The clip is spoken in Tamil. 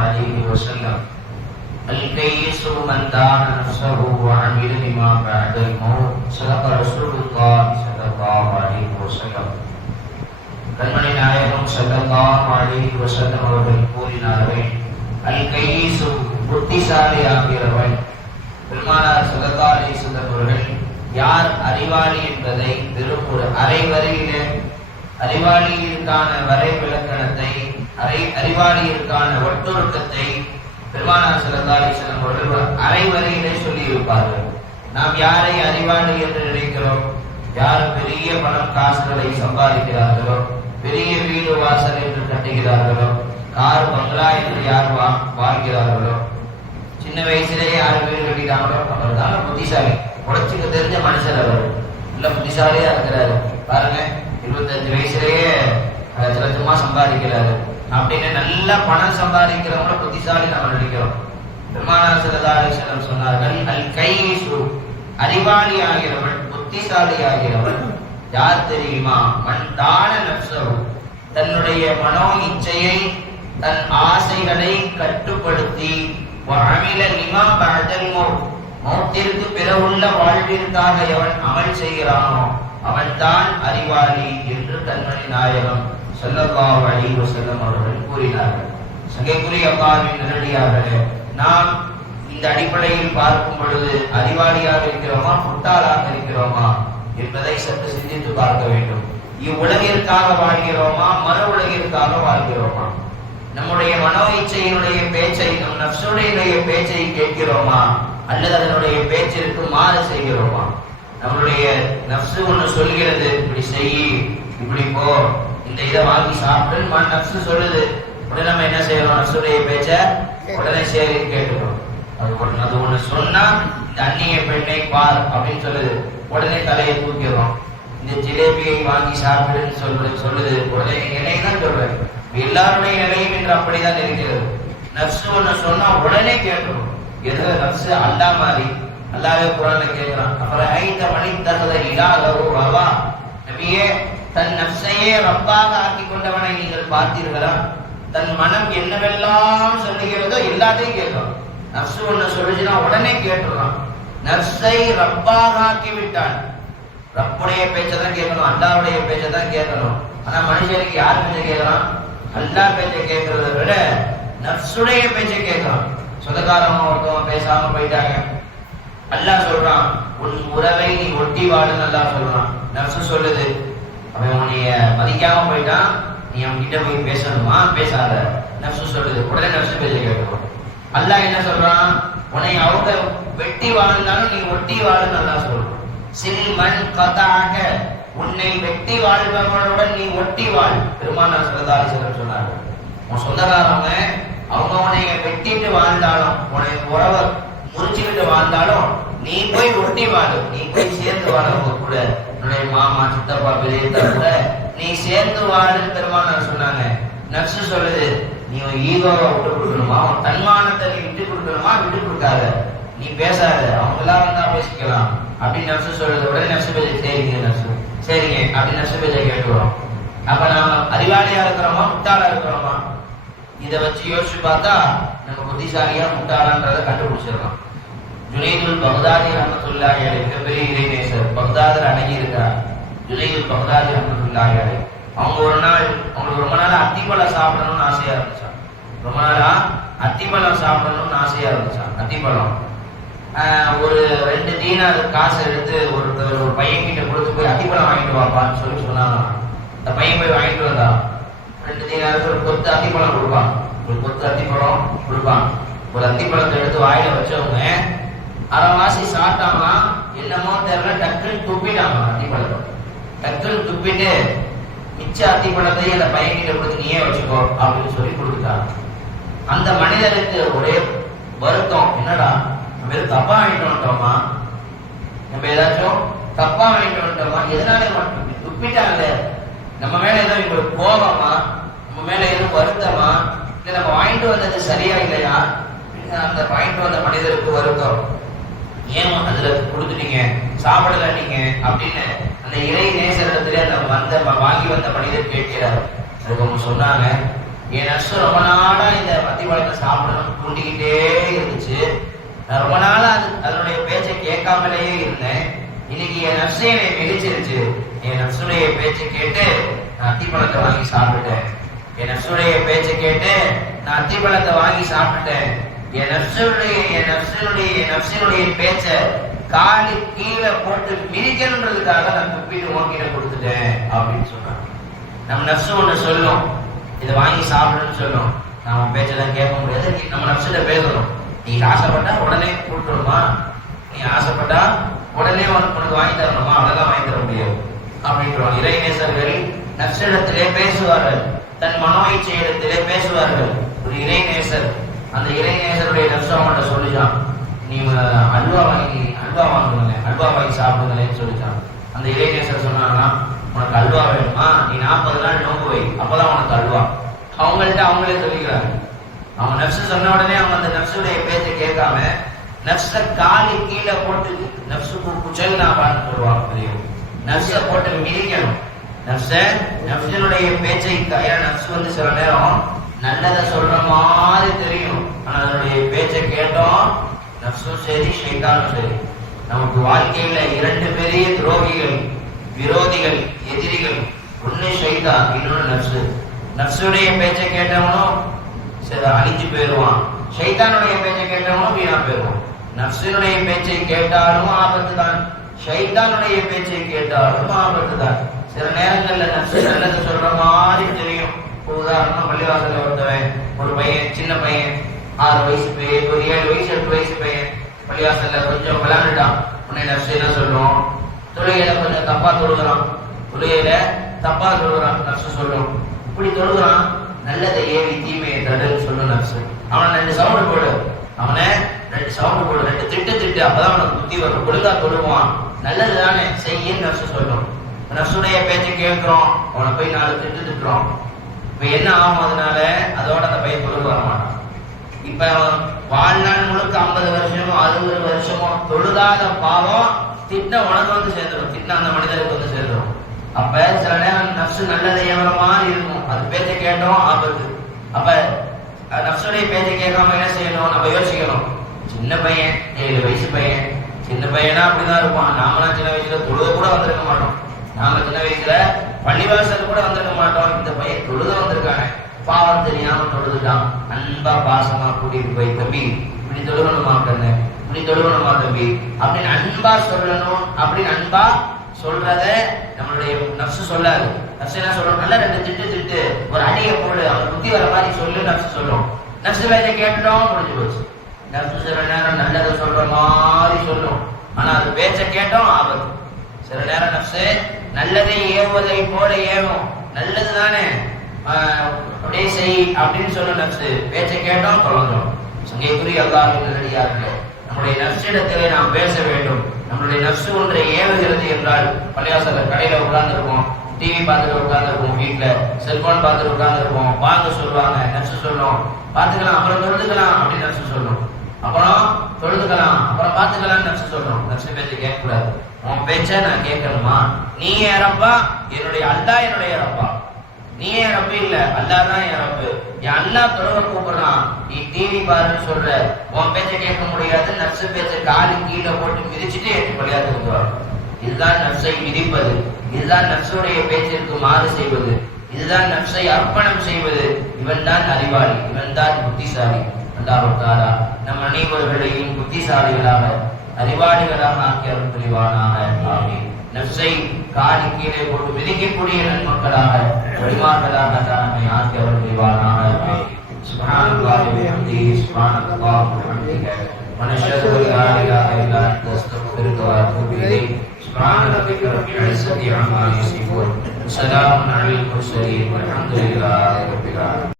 عليه وسلم الكيس من دان نفسه وعمل لما بعد الموت صدق رسول الله صلى الله عليه وسلم. கண்மணி நாயகம் ஸல்லல்லாஹு அலைஹி வஸல்லம் அவர்கள் கூறினார்கள், அல் கையிசு புத்திசாலி ஆகிறவன். பெருமானார் ஸல்லல்லாஹு அலைஹி வஸல்லம் அவர்கள் யார் அறிவாளி என்பதை வெறும் ஒரு அரைவரையிலே அறிவாளியிற்கான வரை விளக்கணத்தை அறிவாளியிற்கான ஒட்டுருக்கத்தை பெருமானார் ஸல்லல்லாஹு அலைஹி வஸல்லம் அவர்கள் அரைவரையிலே சொல்லி இருப்பார்கள். நாம் யாரை அறிவாளி என்று நினைக்கிறோம்? யார் பெரிய பணம் காசுகளை சம்பாதிக்கிறார்களோ, பெரிய வீடு வாசல் என்று கட்டுகிறார்களோ, கார் பங்களா என்று யார் வாழ்கிறார்களோ, சின்ன வயசுலேயே யார் வீடு கட்டிட்டாங்களோ அவர் தானே புத்திசாலி. உழைச்சிக்க தெரிஞ்ச மனுஷர் அவர் நல்ல புத்திசாலியா இருக்கிறாரு. பாருங்க, 25 வயசுலேயே லட்சமா சம்பாதிக்கிறாரு அப்படின்னு நல்ல பணம் சம்பாதிக்கிறவங்கள புத்திசாலி நம்ம நினைக்கிறோம். பெருமானார் ஸல்லல்லாஹு அலைஹி வஸல்லம் சொன்னார்கள், அல் கையிசு அறிவாளி ஆகிறவன், புத்திசாலி ஆகிறவன் யார் தெரியுமா? மன் தான நஃப்ஸஹு தன்னுடைய மனோ இச்சையை தன் ஆசைகளை கட்டுப்படுத்தி வஅமில லிமா பஅதல் மௌத் மௌத்திற்கு பிறகுள்ள வாழ்விற்காக எவன் அமல் செய்கிறானோ அவன் தான் அறிவாளி என்று கண்மணி நாயகம் ஸல்லல்லாஹு அலைஹி வஸல்லம் அவர்கள் கூறினார்கள். சங்கைக்குரிய அல்லாஹ்வின் நல்லடியார்களே, நாம் இந்த அடிப்படையில் பார்க்கும் பொழுது அறிவாளியாக இருக்கிறோமா முட்டாளாக இருக்கிறோமா என்பதை சற்று சிந்தித்து பார்க்க வேண்டும். இவ்வுலகிற்காக வாழ்கிறோமா மறு உலகிற்காக வாழ்கிறோமா? நம்முடைய மனோ இச்சையினுடைய பேச்சை நம் நஃப்ஸுடைய பேச்சை கேட்கிறோமா அல்லது அதனுடைய பேச்சிற்கு மாறு செய்கிறோமா? நம்மளுடைய நஃப்ஸு ஒன்று சொல்கிறது, இப்படி செய், இப்படி போ, இந்த இதை வாங்கி சாப்பிட்டு நஃப்ஸு சொல்லுது. உடனே நம்ம என்ன செய்யறோம்? நஃப்ஸுடைய பேச்ச உடனே சரி கேட்டுக்கிறோம். அது ஒண்ணு சொன்னா இந்த அந்நிய பெண்ணை பார் அப்படின்னு சொல்லுது, உடனே தலையை தூக்கிறோம். இந்த ஜிலேபியை வாங்கி சாப்பிடுன்னு சொல்லுது, உடனே என்னை தான் சொல்றேன். எல்லாருடைய நிலையும் என்று அப்படிதான் இருக்கிறது. நஃப்ஸு ஒண்ணு சொன்னா உடனே கேட்டுரும். எது நஃப்ஸு? அல்லா மாதிரி. அல்லாஹ்வே குர்ஆன்ல கேக்குறான், அப்புறம் ஐத மனிதகத இலாஹு வவா. நபியே, தன் நஃப்ஸையே ரப்பாக ஆக்கி கொண்டவனை நீங்கள் பார்த்தீர்களா? தன் மனம் என்னவெல்லாம் சொல்லுகிறதோ எல்லாத்தையும் கேட்கும். நஃப்ஸு ஒண்ணு சொல்லுச்சுன்னா உடனே கேட்டுறான். நஃப்ஸை ரப்பாக ஆக்கி விட்டான். ரப்புடைய பேச்சை தான் கேட்கணும், அல்லாஹ்வுடைய பேச்சை தான் கேட்கணும். ஆனா மனுஷனுக்கு யார் பேச்சை கேட்கறான்? அல்லாஹ் பேச்சை கேட்கறத விட நஃப்ஸுடைய பேச்சை கேட்கறான். சொந்தக்காரமா ஒருத்தவங்க பேசாம போயிட்டாங்க, அல்லாஹ் சொல்றான் உன் உறவை நீ ஒட்டி வாழுன்னு அல்லாஹ் சொல்றான். நஃப்ஸு சொல்லுது, அவன் உன்னைய மதிக்காம போயிட்டான், நீ அவன் கிட்ட போய் பேசணுமா? பேசாத. நஃப்ஸு சொல்லுது, உடனே நஃப்ஸு பேச்சை கேட்கணும். அல்லாஹ் என்ன சொல்றான்? உன்னை அவங்க வெட்டி வாழ்ந்தாலும் நீ ஒட்டி வாழுன்னு அல்லாஹ் சொல்றான். சில்மன் கதாக, உன்னை வெட்டி வாழ்பவனுடன் நீ ஒட்டி வாழ். பெருமானார் ஸல்லல்லாஹு அலைஹி வஸல்லம் சொன்னாங்க, உன் சொந்தக்காரங்க அவங்க உன்னைய வெட்டிட்டு வாழ்ந்தாலும், உன்னை உறவை முறிச்சுக்கிட்டு வாழ்ந்தாலும் நீ போய் ஒட்டி வாழு, நீ போய் சேர்ந்து வாழவங்க கூட, உன்னுடைய மாமா சித்தப்பா பெரியத்தா கூட நீ சேர்ந்து வாழுன்னு பெருமானார் சொன்னாங்க. நஃப்ஸு சொல்லுது, நீ ஈகோவை விட்டு கொடுக்கணுமா, உன் தன்மானத்தை நீ விட்டு கொடுக்கணுமா? விட்டு கொடுக்காத, நீ பேசாத, அவங்க எல்லாம் வந்தா பேசிக்கலாம் அப்படின்னு நஃப்ஸு சொல்லுது. உடனே நஃப்ஸு பேச்சை சரிங்க நஃப்ஸு சரிங்க அப்படின்னு நஃப்ஸு பேச்சை கேட்டுக்கிறோம். அப்ப நாம அறிவாளியா இருக்கிறோமா முட்டாளா இருக்கிறோமா? இதை வச்சு யோசிச்சு பார்த்தா நம்ம புத்திசாலியா முட்டாளான்றதை கண்டுபிடிச்சிடலாம். ஜுனைதுல் பக்தாதி ரஹ்மத்துல்லாஹி அலைஹி மிகப்பெரிய இறைநேசர், பக்தாதில் அடங்கி இருக்கிறார். ஜுனைதுல் பக்தாதி ரஹ்மத்துல்லாஹி அலைஹி அவங்க ஒரு நாள், அவங்களுக்கு ரொம்ப நாளா அத்திப்பழம் சாப்பிடணும்னு ஆசையா இருந்துச்சான். ரொம்ப நாளா அத்திப்பழம் சாப்பிடணும்னு ஆசையா இருந்துச்சான். அத்திப்பழம் ஒரு 2 தீனார் காசு எடுத்து ஒரு பையன் கிட்ட கொடுத்து போய் அத்திப்பழம் வாங்கிட்டு வாப்பான்னு சொன்னாங்க. அந்த பையன் போய் வாங்கிட்டு வந்தான். 2 தீனாருக்கு ஒரு கொத்து அத்திப்பழம் கொடுப்பான், ஒரு கொத்து அத்திப்பழம் கொடுப்பான். ஒரு அத்திப்பழத்தை எடுத்து வாயில வச்சவங்க அரைவாசி சாப்பிட்டாங்க, என்னமோ தெரியல, டக்குன்னு துப்பிட்டாங்க. அத்திப்பழத்தை டக்குன்னு துப்பிட்டு மிச்ச அத்திப்பழத்தை அந்த பையன் கிட்ட கொடுத்து நீயே வச்சுக்கோ அப்படின்னு சொல்லி கொடுத்துட்டாங்க. அந்த மனிதருக்கு ஒரே வருத்தம், என்னடா நம்ம எதுவும் தப்பா வாங்கிட்டு வந்துட்டோமா, நம்ம ஏதாச்சும் தப்பா வாங்கிட்டு வந்துட்டோமா, எதனால துப்பிட்டாங்க, நம்ம மேல ஏதோ இவங்களுக்கு கோபமா, நம்ம மேல எதுவும் வருத்தமா, இல்ல நம்ம வாங்கிட்டு வந்தது சரியா இல்லையா? அந்த வாங்கிட்டு வந்த மனிதருக்கு வருத்தம், ஏன் அதுல கொடுத்துட்டீங்க, சாப்பிடல நீங்க அப்படின்னு அந்த இறை நேசரிடத்துல அந்த வாங்கி வந்த மனிதர் கேட்கிறார். அதுக்கு அவங்க சொன்னாங்க, என் நர்ஸ் ரொம்ப நாளா இந்த அத்திப்பழத்தை சாப்பிடணும் தூண்டிக்கிட்டே இருந்துச்சு. நான் ரொம்ப நாளா அதனுடைய பேச்சை கேட்காமலேயே இருந்தேன். இன்னைக்கு என் நர்ஸே என்னை மிதிச்சிருச்சு. என் நர்ஸுடைய பேச்சை கேட்டு நான் அத்திப்பழத்தை வாங்கி சாப்பிட்டேன். என் நர்ஸுடைய பேச்சை கேட்டு நான் அத்திப்பழத்தை வாங்கி சாப்பிட்டேன். என் நர்ஸினுடைய பேச்சை காலி கீழே போட்டு மிதிக்கணுன்றதுக்காக நான் துப்பிட்டு உன்கிட்ட கொடுத்துட்டேன் அப்படின்னு சொன்னான். நம்ம நர்ஸ் ஒண்ணு சொல்லும், இதை வாங்கி சாப்பிடுன்னு சொல்லும். நம்ம பேச்செல்லாம் கேட்க முடியாது. நம்ம நர்ஸிட்ட பேசணும். நீ ஆசைப்பட்டா உடனே கூப்பிட்டுருமா, நீ ஆசைப்பட்டா உடனே உனக்கு வாங்கி தரணுமா, அதெல்லாம் வாங்கி தர முடியாது அப்படின்றோம். இறைநேசர்கள் நர்ஸிடத்திலே பேசுவார்கள், தன் மனோ இச்சை இடத்திலே பேசுவார்கள். ஒரு இறைநேசர் அந்த இறைநேசருடைய நர்ஸ் அவன்கிட்ட சொல்லிச்சான், நீ அல்வா வாங்குங்க, அல்வா வாங்கி சாப்பிடுங்களேன்னு சொல்லிச்சான். அந்த இறைநேசர் சொன்னாங்கன்னா, உனக்கு அல்வா வேணுமா, நீ 40 நாள் நோக்கு வை, அப்பதான் உனக்கு அல்வா. அவங்களே சொல்லிக்கிறாங்க. அவங்க நர்ஸ் சொன்ன உடனே அவங்க அந்த நர்ஸுடைய பேச்சை கேட்காம நர்ஸ காலி கீழே போட்டு நர்ஸுக்கு குச்சல் நான் சொல்லுவாங்க. நர்ஸ போட்டு மிதிக்கணும். நர்ஸினுடைய பேச்சை நர்ஸ் சில நேரம் நல்லதை சொல்ற மாதிரி தெரியும். ஆனா அதனுடைய பேச்சை கேட்டோம் நர்ஸும் சரி ஷைத்தானும் சரி. நமக்கு வாழ்க்கையில 2 பெரிய துரோகிகள், விரோதிகள், எதிரிகள். ஒண்ணு ஷைத்தான், இன்னொன்னு நர்ஸ். நர்ஸுடைய பேச்சை கேட்டவனும் சரி அழிஞ்சு போயிடுவான். ஷைத்தானுடைய பேச்சை கேட்டவனும் வீணா போயிடுவான். நர்ஸினுடைய பேச்சை கேட்டாலும் ஆபத்து தான், ஷைத்தானுடைய பேச்சை கேட்டாலும் ஆபத்து தான். சில நேரங்கள்ல நர்ஸ் நல்லது சொல்ற மாதிரி தெரியும். உதாரணம், பள்ளிவாசல ஒருத்தவன், ஒரு பையன், சின்ன பையன், 6 வயசு பையன், ஒரு 7 வயசு 8 வயசு பையன் பள்ளிவாசல்ல கொஞ்சம் விளையாண்டுட்டான். உடனே நர்ஸ் என்ன சொல்லும், தொழுகையில கொஞ்சம் தப்பா தொழுகிறான், நர்ஸ் சொல்லும், இப்படி தொழுகிறான், நல்லதை ஏவி தீமையை தடுன்னு சொல்லும் நர்ஸ். அவனை 2 சவுண்டு போடு, 2 திட்டு, அப்பதான் அவனுக்கு புத்தி வரும், ஒழுங்கா தொழுவான், நல்லது தானே செய்யன்னு நர்ஸ் சொல்லும். நர்ஸுடைய பேச்சை கேட்கிறோம், அவனை போய் 4 திட்டுறோம். இப்ப என்ன ஆகும், அதோட அந்த பையன் தொழுக வர மாட்டான். இப்ப வாழ்நாள் முழுக்க 50 வருஷமோ 60 வருஷமோ தொழுதாத பாவம் திட்ட உனக்கு சேர்ந்துடும், திட்ட அந்த மனிதருக்கு சேர்ந்துடும். அப்ப சில நேரம் நர்ஸ் நல்லதை ஏவற மாதிரி இருக்கும், அது பேச்சை கேட்டோம் ஆபத்து. அப்ப நர்ஸுடைய பேச்சை கேட்காம என்ன செய்யணும், நம்ம யோசிக்கணும். சின்ன பையன், 7 வயசு பையன், சின்ன பையனா அப்படிதான் இருப்பான். நாமெல்லாம் சின்ன வயசுல தொழுத கூட வந்திருக்க மாட்டோம். நாம சின்ன வயசுல பள்ளிவாசல் கூட வந்திருக்க மாட்டோம். இந்த பையன் தொழுத வந்திருக்கானே, பாவம் தெரியாம தொழுதுட்டான். அன்பா பாசமா கூட்டிட்டு போய், தம்பி இப்படி தொழுகணுமா கண்ணு, இப்படி தொழுகணுமா தம்பி அப்படின்னு அன்பா சொல்லணும். அப்படின்னு அன்பா சொல்றத நம்மளுடைய நர்ஸ் சொல்லாது. நர்ஸ் என்ன சொல்றோம், நல்ல 2 திட்டு, ஒரு அடியை போடு, அவன் புத்தி வர மாதிரி சொல்லு நர்ஸ் சொல்லும். நர்ஸ் வேலை கேட்டோம், முடிஞ்சு போச்சு. நர்ஸ் சில நேரம் நல்லதை சொல்ற மாதிரி சொல்லும், ஆனா அது பேச்சை கேட்டோம் ஆபத்து. சில நேரம் நர்ஸ் நல்லதை ஏவுவதை போல ஏவும், நல்லது தானே அப்படியே செய் அப்படின்னு சொல்ல நர்ஸ், பேச்சை கேட்டோம் தொலைஞ்சோம். சங்கைக்குரிய அல்லாஹ்வின் நல்லடியார்களே, நம்முடைய நர்ஸிடத்திலே நாம் பேச வேண்டும். நம்மளுடைய நர்ஸ் ஒன்றை ஏவுகிறது என்றால், பள்ளிவாசல்ல கடையில உட்கார்ந்துருப்போம், டிவி பார்த்துட்டு உட்கார்ந்துருப்போம், வீட்டுல செல்போன் பார்த்துட்டு உட்கார்ந்துருப்போம், வாங்க சொல்லுவாங்க, நர்ஸ் சொல்லும் பார்த்துக்கலாம், அப்புறம் தொழுதுக்கலாம் அப்படின்னு நர்ஸ் சொல்லும், அப்புறம் தொழுதுக்கலாம், அப்புறம் பார்த்துக்கலாம் நர்ஸ் சொல்றோம். நர்ஸ் பேச்சை கேட்கக்கூடாது. உன் பேச்ச நான் கேட்கணுமா, நீ என் ரப்பா, என்னுடைய அல்லாஹ் என்னுடைய ரப்பா, நீ என் ரப்பு இல்ல, அல்லாஹ் தான் என் ரப்பு. என் அல்லாஹ் தொழுக கூப்பிடுறான், நீ டிவி பாருன்னு சொல்ற, உன் பேச்சை கேட்க முடியாது. நர்ஸ் பேச்சை காலி கீழே போட்டு மிதிச்சுட்டு எட்டு பள்ளியாத்துக்கு வரும். இதுதான் நர்ஸை மிதிப்பது, இதுதான் நர்ஸுடைய பேச்சிற்கு மாறு செய்வது, இதுதான் நர்ஸை அர்ப்பணம் செய்வது. இவன் தான் அறிவாளி, இவன் தான் புத்திசாலி. அல்லாஹ் தஆலா நம் அனைவர்களையும் புத்திசாலிகளாக அறிவாளிகளாக ஆக்கி அருள் புரிவானாக. ஆமீன். நர்ஸை காலி கீழே போட்டு மிதிக்கக்கூடிய நன்மக்களாக வழிமார்களாக நம்மை ஆக்கி அருள் புரிவானாக. சுப்ஹானல்லாஹி வ பிஹம்திஹி, சுப்ஹானல்லாஹி வ பிஹம்திஹி, வ நஷ்ஹது அன் லா இலாஹா இல்லா அன்த, அஸ்தக்ஃபிருக வ அத்தூபு இலைக். சுப்ஹான ரப்பிக ரப்பில் இஸ்ஸத்தி அம்மா யசிஃபூன், வ ஸலாமுன் அலல் முர்ஸலீன், வல்ஹம்துலில்லாஹி ரப்பில் ஆலமீன்.